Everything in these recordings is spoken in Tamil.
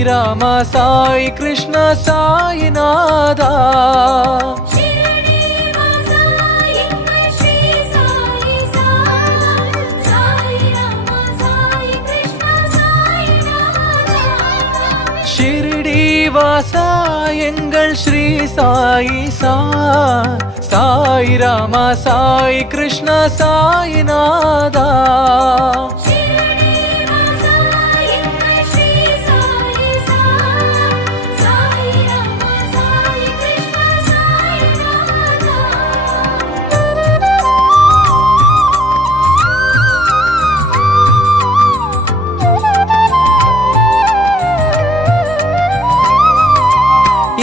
சாய் ராமா சாய் கிருஷ்ணா சாய்நாதா ஷிரடி வாசா எங்கள் ஸ்ரீ சாயி சா சாய் ராமா சாய் கிருஷ்ணா சாய்நாதா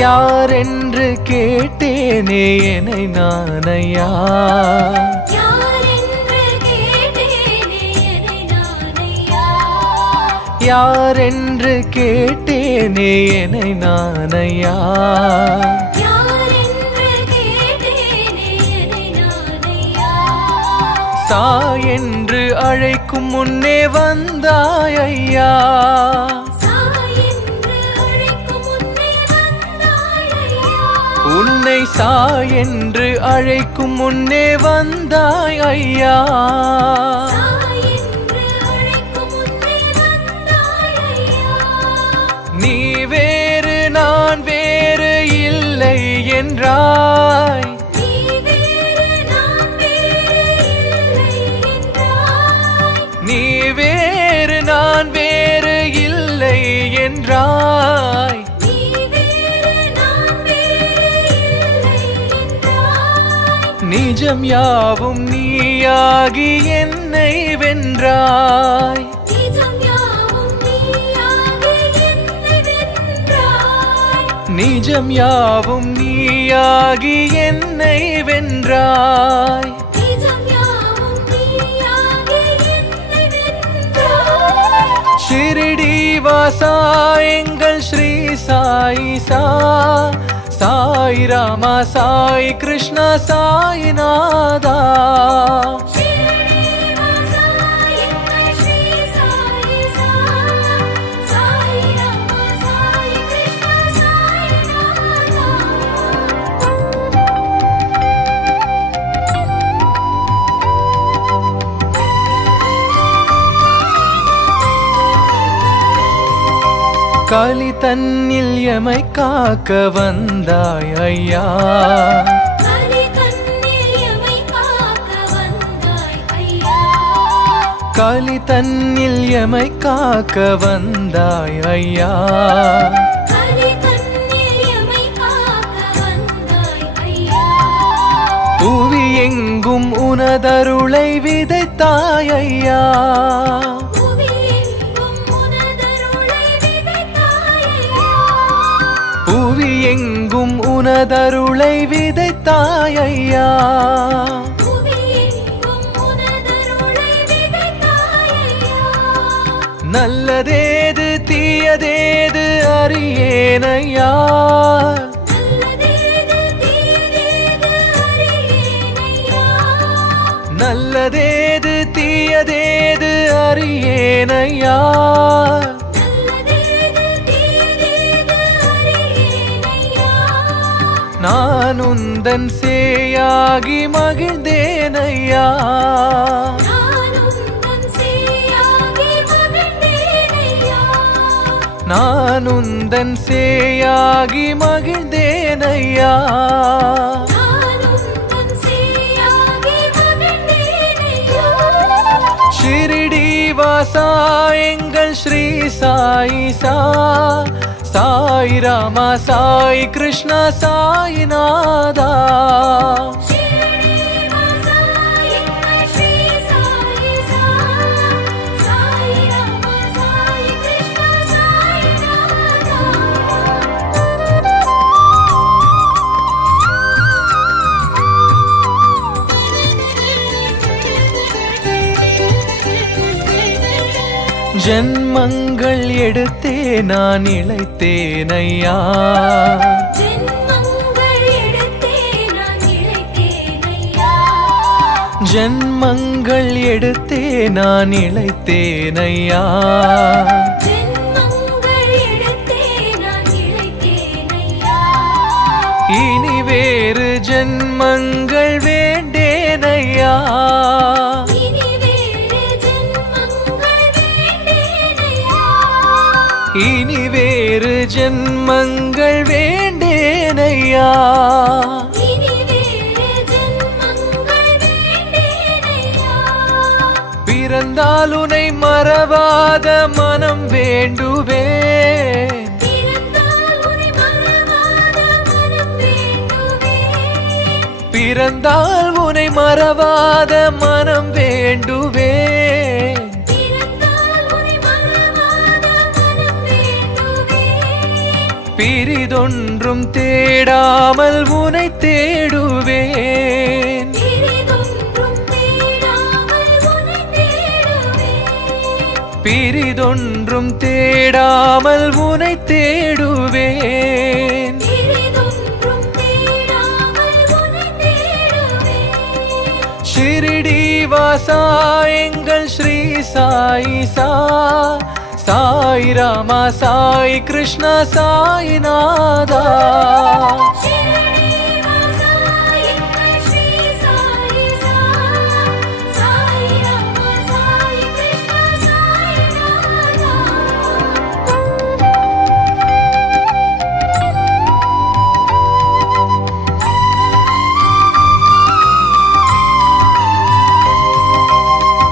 யார் என்று கேட்டேனே என்னை நானையா யார் என்று கேட்டேனே என்னை நானையா சாய் என்று அழைக்கும் முன்னே வந்தாய் ஐயா உன்னை சாய் என்று அழைக்கும் முன்னே வந்தாய் ஐயா நீ வேறு நான் வேறு இல்லை என்றாய் நீ வேறு நான் வேறு இல்லை என்றாய் நிஜம் யாவும் நீயாகி என்னை வென்றாய் நிஜம் யாவும் நீயாகி என்னை வென்றாய் ஷிரடி வாசா எங்கள் ஸ்ரீ சாயி சா சாய் ராமா சாய் கிருஷ்ணா சாய்நாதா காலி தன்னில் எமை காக்க வந்தாய் ஐயா காலி தன்னில் எமை காக்க வந்தாய் ஐயா புவி எங்கும் உனதருளை விதைத்தாய் ஐயா புவி எங்கும் உனதருளை விதைத்தாய் ஐயா நல்லதேது தீயதேது அறியேனையா நல்லதேது தீயதேது அறியேனையா நான் உந்தன் சேயாகி மகிழ்ந்தேனையா நான் உந்தன் சேயாகி மகிழ்ந்தேனையா ஷிரடி வாசா எங்கள் ஸ்ரீ சாயி சா சாய் ராமா சாய் கிருஷ்ணா சாய்நாதா ஜென்மங்கள் எடுத்தே நான் இளைத்தேன் ஐயா ஜென்மங்கள் எடுத்தே நான் இளைத்தேன் ஐயா ஜென்மங்கள் வேண்டேனையா, இனி வேறு ஜென்மங்கள் வேண்டேனையா. பிறந்தால் உனை மறவாத மனம் வேண்டுவேன், பிறந்தால் உனை மறவாத மனம் வேண்டுவேன். பிரிதொன்றும் தேடாமல் உனை தேடுவேன், பிரிதொன்றும் தேடாமல் உனை தேடுவேன். ஷிரடி வாசா எங்கள் ஸ்ரீ சாயிசா, சாய் ராமா சாய் கிருஷ்ணா சாய்நாதா.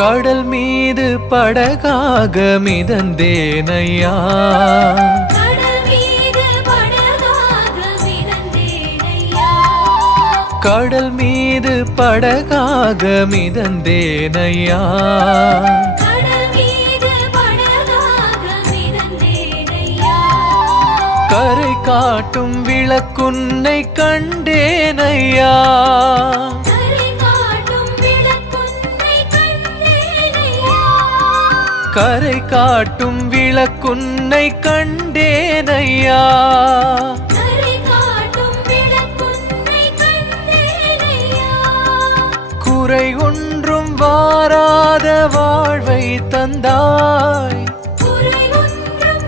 கடல் மீது படகாக மிதந்தேனையா, கடல் மீது படகாக மிதந்தேனையா. கரை காட்டும் விளக்குன்னை கண்டேனையா, கரை காட்டும் விளக்குன்னை கண்டேனையா. குறை ஒன்றும் வாராத வாழ்வை தந்தாய், குறை ஒன்றும்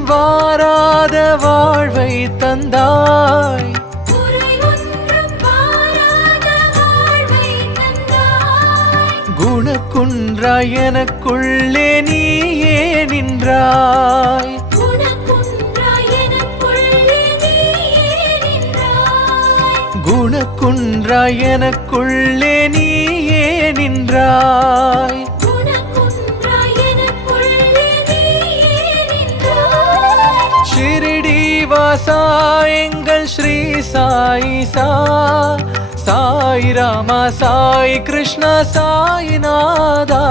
வாராத வாழ்வை தந்தாய். குணக்குன்றாய் எனக்குள்ளே நீயே நின்றாய், குணக்குன்றாய் எனக்குள்ளே நீயே நின்றாய். ஷிரடி வாசா எங்கள் ஸ்ரீ சாயிசா, சாய் ராமா சாய் கிருஷ்ணா சாய்நாதா.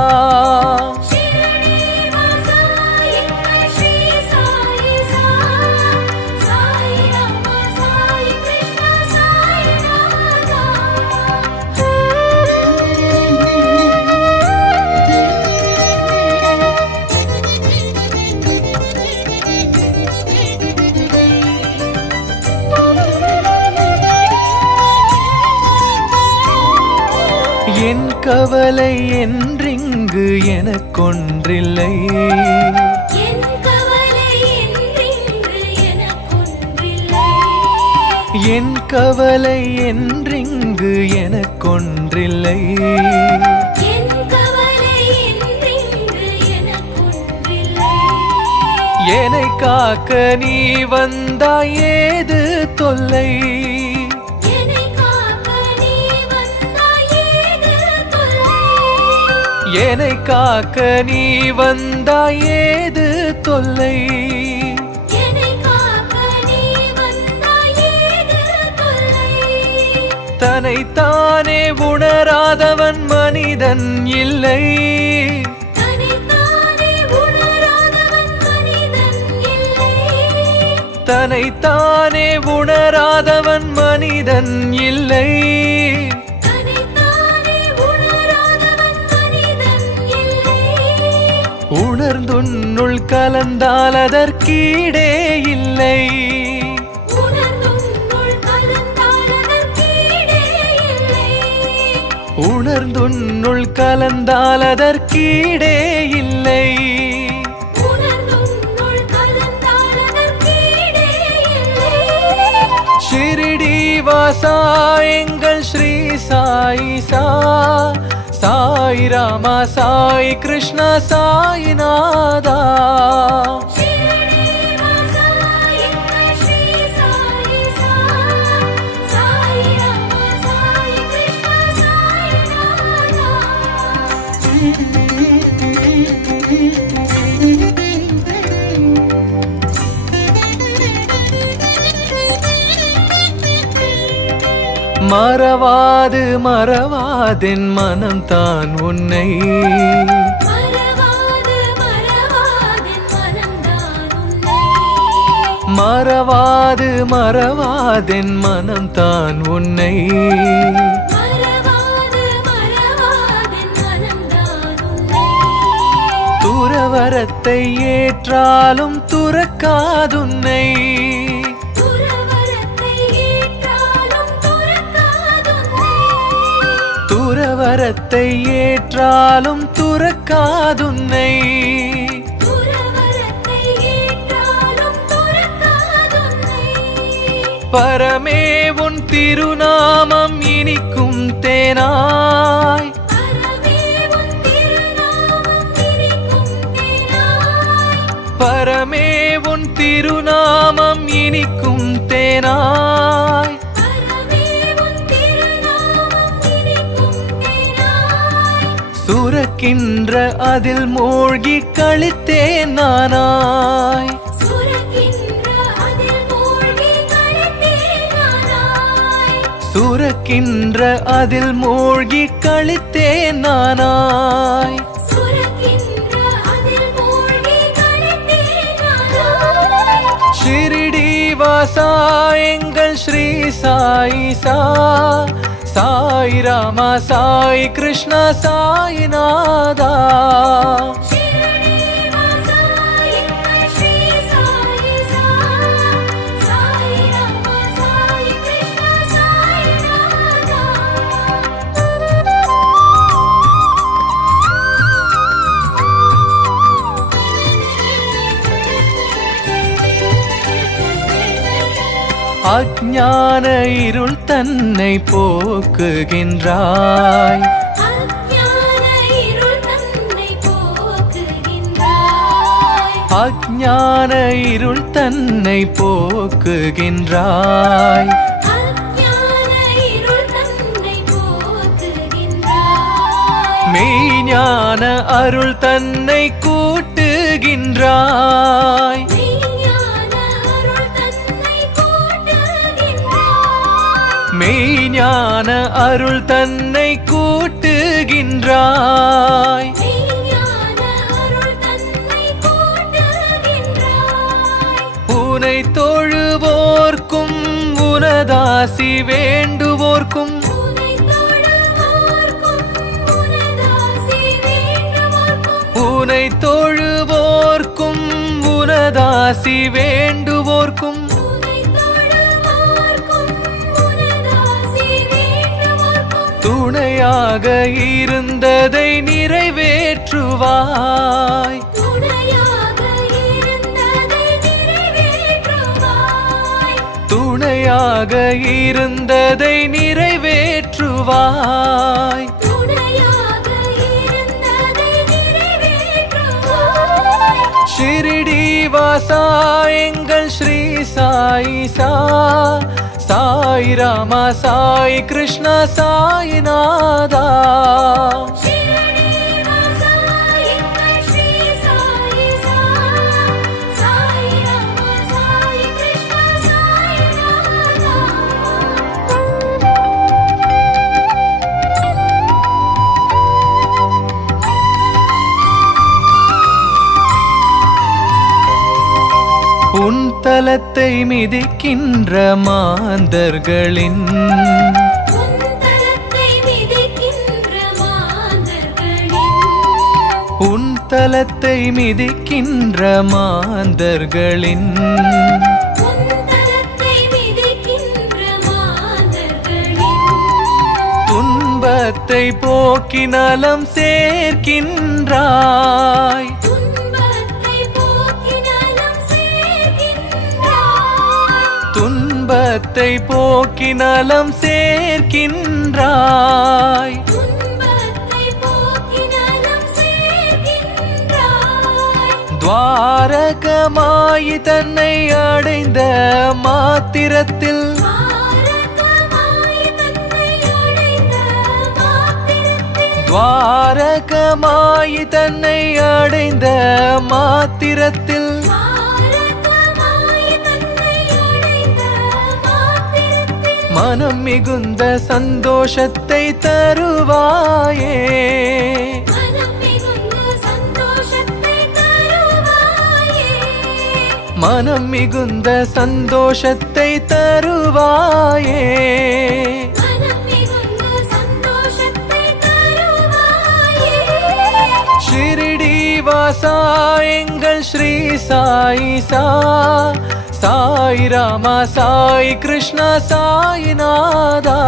என் கவலை என்றிங்கு எனக்கொன்றில்லை, என் கவலை என்றிங்கு எனக்கொன்றில்லை. என்னை காக்க நீ வந்தாய் ஏது தொல்லை, என்னை காக்க நீ வந்தாய் ஏது தொல்லை. தன்னைத்தானே உணராதவன் மனிதன் இல்லை, தன்னைத்தானே உணராதவன் மனிதன் இல்லை. உணர்ந்துன்னுள் கலந்தால் அதற்கீடே இல்லை, உணர்ந்துன்னுள் கலந்தால் அதற்கீடே இல்லை. ஸ்ரீனிவாசா எங்கள் ஸ்ரீ சாயிசா, சாய் ராமா சாய் கிருஷ்ணா சாயிநாதா. மறவாது மறவாதென் மனம் தான் உன்னை, மறவாது மறவாதென் மனம் தான் உன்னை, துறவரத்தை ஏற்றாலும் துறக்காதுன்னை, துறவரத்தை ஏற்றாலும் துறக்காதுன்னை, பரமே உன் திருநாமம் இனிக்கும் தேனாய், பரமே உன் திருநாமம் இனிக்கும் தேனாய், சுரக்கின்ற அதில் மூழ்கி கழித்தேன் நானாய், சுரக்கின்ற அதில் மூழ்கி கழித்தேன் நானாய், ஷிரிடி வாசா எங்கள் ஸ்ரீ சாயிசா, சாய் ராமா சாய் கிருஷ்ணா சாயிநாதா. அஞ்ஞான இருள் தன்னை போக்குகின்றாய், அஞ்ஞான இருள் தன்னை போக்குகின்றாய், மெய்ஞான அருள் தன்னை கூட்டுகின்றாய், மெய்ஞான அருள் தன்னை கூட்டுகின்றாய், உனை தொழுவோர்க்கும் உனதாசி வேண்டுவோர்க்கும், உனை தொழுவோர்க்கும் உனதாசி வேண்டுவோர்க்கும், துணையாக இருந்ததை நிறைவேற்றுவாய், துணையாக இருந்ததை நிறைவேற்றுவாய், ஷிரிடி வாசா எங்கள் ஸ்ரீ சாயிசா, சாய் ராமா சாய் கிருஷ்ணா சாயிநாதா. உன் தலத்தை மிதிக்கின்ற மாந்தர்களின், உன் தலத்தை மிதிக்கின்ற மாந்தர்களின், துன்பத்தை போக்கி நலம் சேர்க்கின்றாய், துன்பத்தை போக்கி நலம் சேர்க்கின்றாய். துவாரகமாயி தன்னை அடைந்த மாத்திரத்தில் துவாரகமாயி தன்னை அடைந்த மாத்திரத்தில் மனம் மிகுந்த சந்தோஷத்தை தருவாயே. மனம் மிகுந்த சந்தோஷத்தை தருவாயே. ஷிரடி வாசா எங்கள் ஸ்ரீ சாயி சா, சாய் ராமா சாய் கிருஷ்ணா சாய் நாதா.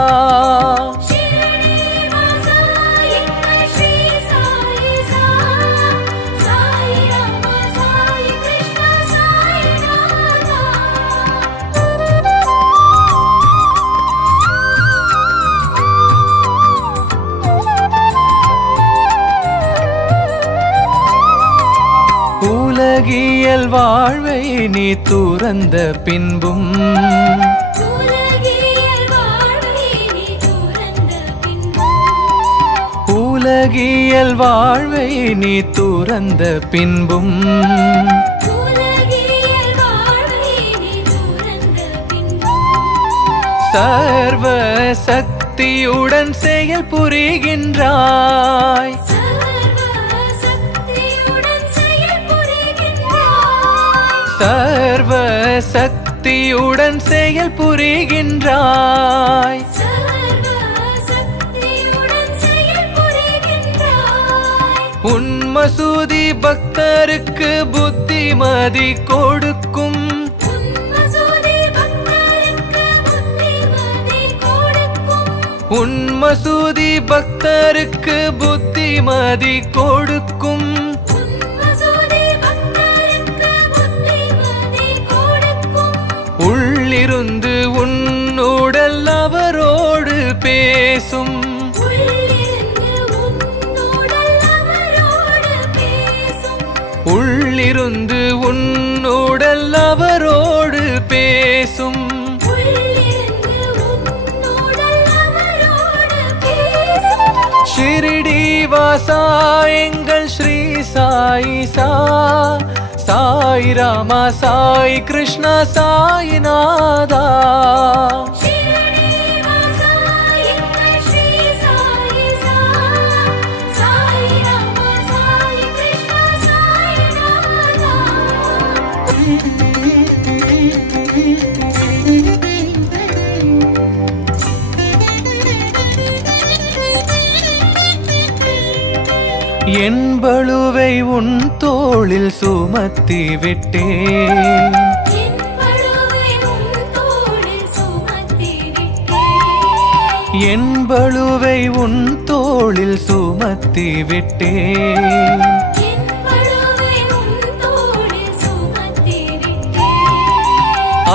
உலகியல் வாழ்வை நீ துறந்த பின்பும் உலகியல் வாழ்வை நீ துறந்த பின்பும் சர்வ சக்தியுடன் செயல் புரிகின்றாய். சர்வ சக்தியுடன் செயல் புரிகின்றாய். உன் மசூதி பக்தருக்கு புத்திமதி கொடுக்கும். உன் மசூதி பக்தருக்கு புத்திமதி கொடுக்கும். உள்ளிருந்து உன்னுடல் அவரோடு பேசும். உள்ளிருந்து உன்னுடல் அவரோடு பேசும். ஷிரடி வாசா எங்கள் ஸ்ரீ சாயி சா, சாய் ராமா சாய் கிருஷ்ணா சாய் நாதா. என் பளுவை உன் தோளில் சுமத்தி விட்டேன். என் பளுவை உன் தோளில் சுமத்தி விட்டேன்.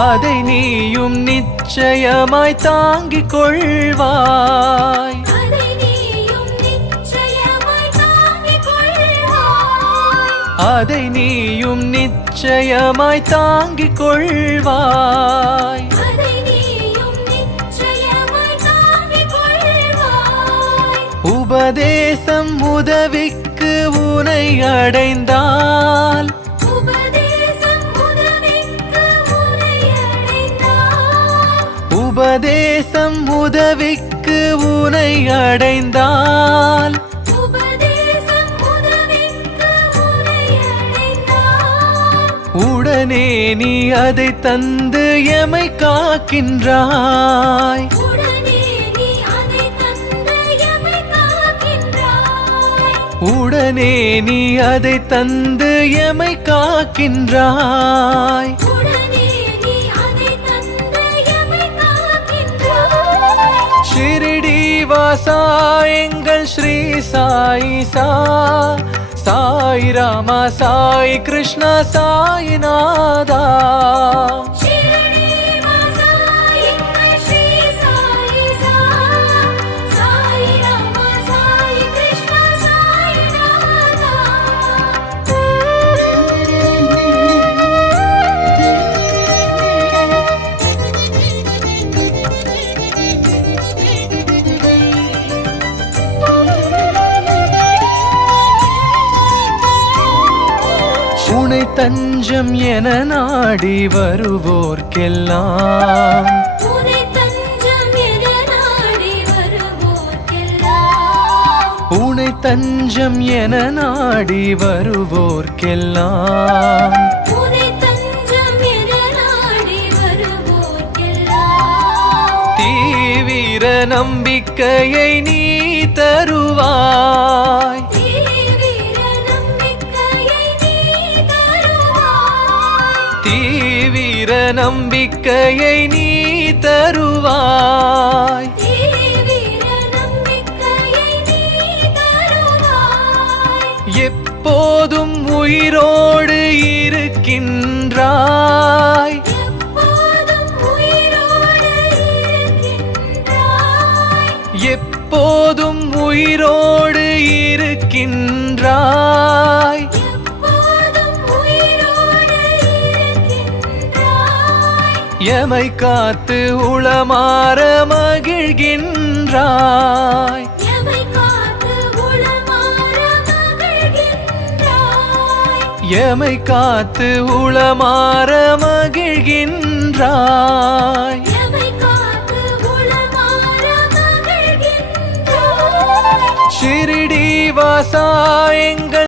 அதை நீயும் நிச்சயமாய் தாங்கிக் கொள்வாய். அதை நீயும் நிச்சயமாய் தாங்கிக் கொள்வாய். உபதேசம் உதவிக்கு உனை அடைந்தால் உபதேசம் உதவிக்கு உனை அடைந்தால் உடனே நீ அதை தந்து எமை காக்கின்றாய். உடனே நீ அதை தந்து எமை காக்கின்றாய். ஷிரடி வாசா எங்கள் ஸ்ரீ சாயி சா, சாய் ராமா சாய் கிருஷ்ணா சாய் நாதா. தஞ்சம் என நாடி வருவோர்க்கெல்லாம் உனை தஞ்சம் என நாடி வருவோர்க்கெல்லாம் தீவிர நம்பிக்கையை நீ தருவாய் தீவிர நம்பிக்கையை நீ தருவாய் எப்போதும் உயிரோடு இருக்கின்றாய் எப்போதும் உயிரோடு இருக்கின்றாய் எமை காத்து உளமாற மகிழ்கின்றாய் எமை காத்து உளமாற மகிழ்கின்றாய் ஷிரடி வாசா எங்கள்